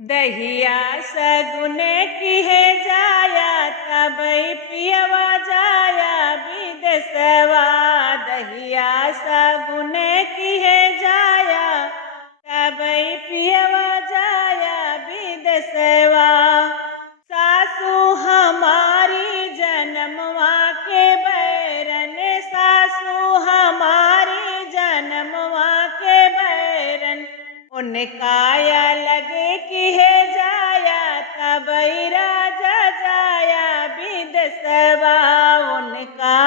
दहिया सगुने की है जाया तबई पियवा जाया विदेशवा। दहिया सगुने की है जाया तबई पियवा जाया विदेशवा। सासू हमारी जन्मवा के बैरन, सासू हमारी जन्मवा के बैरन। उनकाया लगे कि है जाया तबई राजा जाया विदेशवा। उनका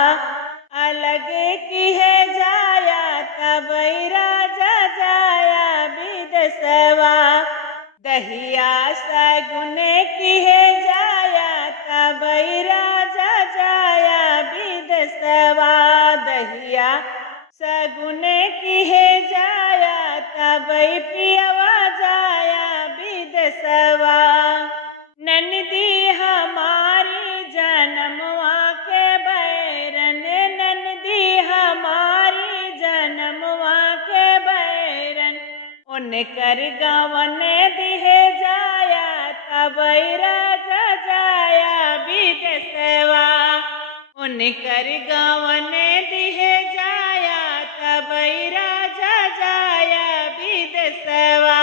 अलगे की है जाया तबई राजा जाया विदेशवा। दहिया सगुने की है जाया तबई राजा जाया विदेशवा। दहिया सगुने की है जाया तबई पियवा जाया विदेशवा। ननदी हमारी जन्मवा के बैरन, ननदी हमारी जन्मवा के बैरन। उनकर गवन दिहे जाया तबई राजा जाया विदेशवा। उनकर गवन दिहे जाया तबई राजा जाया विदेशवा।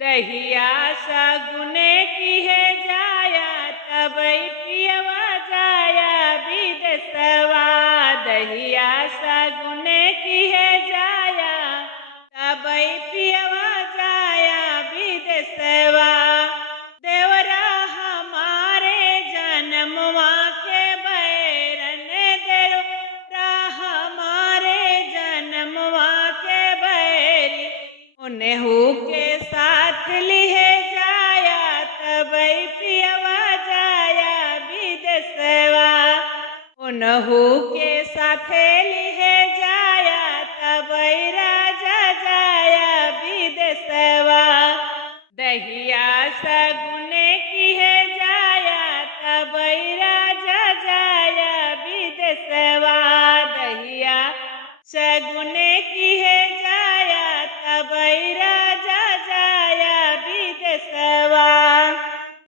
दहिया सगुने की है जाया तबई पियवा जाया विदेशवा। दहिया सगुने की है जाया तबई पियवा जाया विदेशवा। देवरा हमारे जन्मवा के बैरन, देवरा हमारे जन्मवा के बैरी। उन्हू के साथ लिहे जाया तबई पियवा जाया विदेशवा। उन्हू के साथ लिहे जाया तबई राजा जाया विदेशवा। दहिया सगुने की है जाया तबई राजा जाया विदेशवा। दहिया सगुने